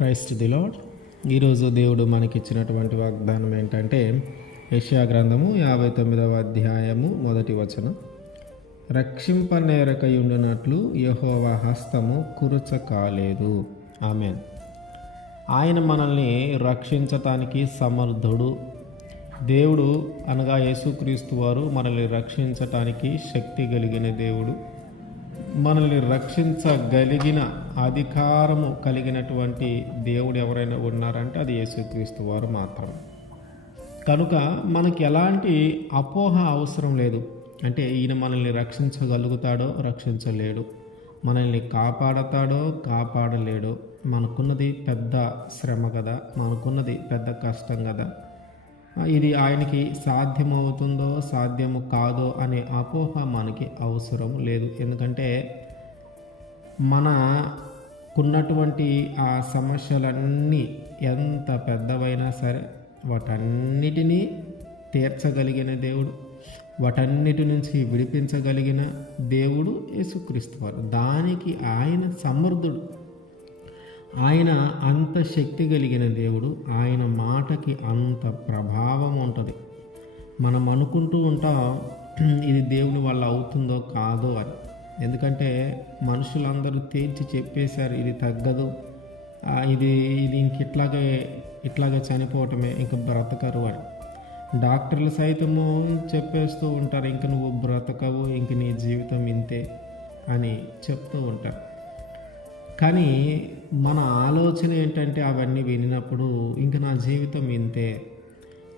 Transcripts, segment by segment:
Christ the lord ఈరోజు దేవుడు మనకిచ్చినటువంటి వాగ్దానం ఏంటంటే యష్యా గ్రంథము యాభై తొమ్మిదవ అధ్యాయము మొదటి వచనం. రక్షింపనేరకయుండునట్లు యహోవ హస్తము కురుచ కాలేదు ఆమెన్. ఆయన మనల్ని రక్షించటానికి సమర్థుడు. దేవుడు అనగా యేసుక్రీస్తు వారు మనల్ని రక్షించటానికి శక్తి కలిగిన దేవుడు. మనల్ని రక్షించగలిగిన అధికారము కలిగినటువంటి దేవుడు ఎవరైనా ఉన్నారంటే అది యేసుక్రీస్తు వారు మాత్రం. కనుక మనకి ఎలాంటి అపోహ అవసరం లేదు. అంటే ఈయన మనల్ని రక్షించగలుగుతాడో రక్షించలేడు. మనల్ని కాపాడతాడో కాపాడలేడో. మనకున్నది పెద్ద శ్రమ కదా మనకున్నది పెద్ద కష్టం కదా ఇది ఆయనకి సాధ్యమవుతుందో సాధ్యము కాదో అనే అపోహ మనకి అవసరం లేదు. ఎందుకంటే మనకున్నటువంటి ఆ సమస్యలన్నీ ఎంత పెద్దవైనా సరే వాటన్నిటినీ తీర్చగలిగిన దేవుడు వాటన్నిటి నుంచి విడిపించగలిగిన దేవుడు యేసుక్రీస్తు వారు. దానికి ఆయన సమర్థుడు. ఆయన అంత శక్తి కలిగిన దేవుడు ఆయన మాటకి అంత ప్రభావం ఉంటుంది. మనం అనుకుంటూ ఉంటాం ఇది దేవుని వల్ల అవుతుందో కాదో అని. ఎందుకంటే మనుషులందరూ తేల్చి చెప్పేశారు ఇది తగ్గదు. ఇది ఇది ఇంక ఇట్లాగే ఇట్లాగే చనిపోవటమే ఇంక బ్రతకరు అని. డాక్టర్లు సైతము చెప్పేస్తూ ఉంటారు ఇంక నువ్వు బ్రతకవు ఇంక నీ జీవితం ఇంతే అని చెప్తూ ఉంటారు. కానీ మన ఆలోచన ఏంటంటే అవన్నీ వినినప్పుడు ఇంక నా జీవితం ఇంతే.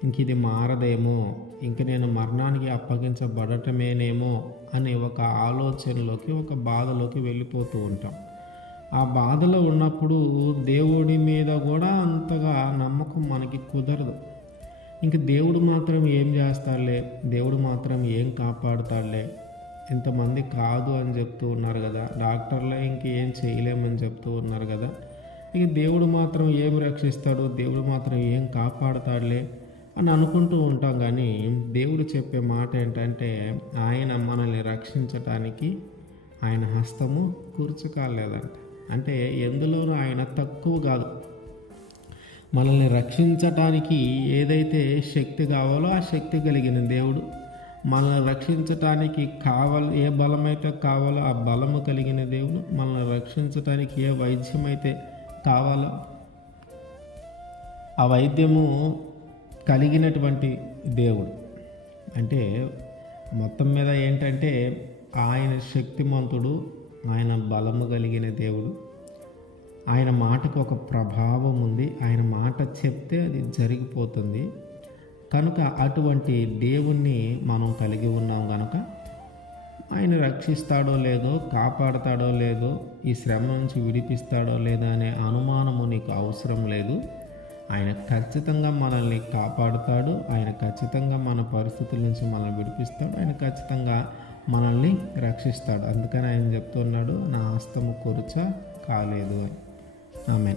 ఇంక ఇది మారదేమో. ఇంక నేను మరణానికి అప్పగించబడటమేనేమో అనే ఒక ఆలోచనలోకి ఒక బాధలోకి వెళ్ళిపోతూ ఉంటాం. ఆ బాధలో ఉన్నప్పుడు దేవుడి మీద కూడా అంతగా నమ్మకం మనకి కుదరదు. ఇంక దేవుడు మాత్రం ఏం చేస్తాడులే? దేవుడు మాత్రం ఏం కాపాడుతాడులే? ఇంతమంది కాదు అని చెప్తూ ఉన్నారు కదా. డాక్టర్లే ఇంకేం చేయలేమని చెప్తూ ఉన్నారు కదా. ఇక దేవుడు మాత్రం ఏం రక్షిస్తాడు దేవుడు మాత్రం ఏం కాపాడుతాడులే అని అనుకుంటూ ఉంటాం కానీ దేవుడు చెప్పే మాట ఏంటంటే ఆయన మనల్ని రక్షించటానికి ఆయన హస్తము కూర్చుకాలేదంట. అంటే ఎందులోనూ ఆయన తక్కువ కాదు. మనల్ని రక్షించటానికి ఏదైతే శక్తి కావాలో ఆ శక్తి కలిగిన దేవుడు మనల్ని రక్షించటానికి కావాలి ఏ బలమైతే కావాలో ఆ బలము కలిగిన దేవుడు మనల్ని రక్షించటానికి ఏ వైద్యం అయితే కావాలో ఆ వైద్యము కలిగినటువంటి దేవుడు. అంటే మొత్తం మీద ఏంటంటే ఆయన శక్తిమంతుడు ఆయన బలము కలిగిన దేవుడు. ఆయన మాటకు ఒక ప్రభావం ఉంది. ఆయన మాట చెప్తే అది జరిగిపోతుంది. కనుక అటువంటి దేవుణ్ణి మనం కలిగి ఉన్నాం కనుక ఆయన రక్షిస్తాడో లేదో కాపాడతాడో లేదో ఈ శ్రమ నుంచి విడిపిస్తాడో లేదో అనే అనుమానము నీకు అవసరం లేదు. ఆయన ఖచ్చితంగా మనల్ని కాపాడుతాడు ఆయన ఖచ్చితంగా మన పరిస్థితుల నుంచి మనల్ని విడిపిస్తాడు ఆయన ఖచ్చితంగా మనల్ని రక్షిస్తాడు. అందుకని ఆయన చెప్తున్నాడు నా హస్తము కొరచ కాలేదు అని. ఆమెన్.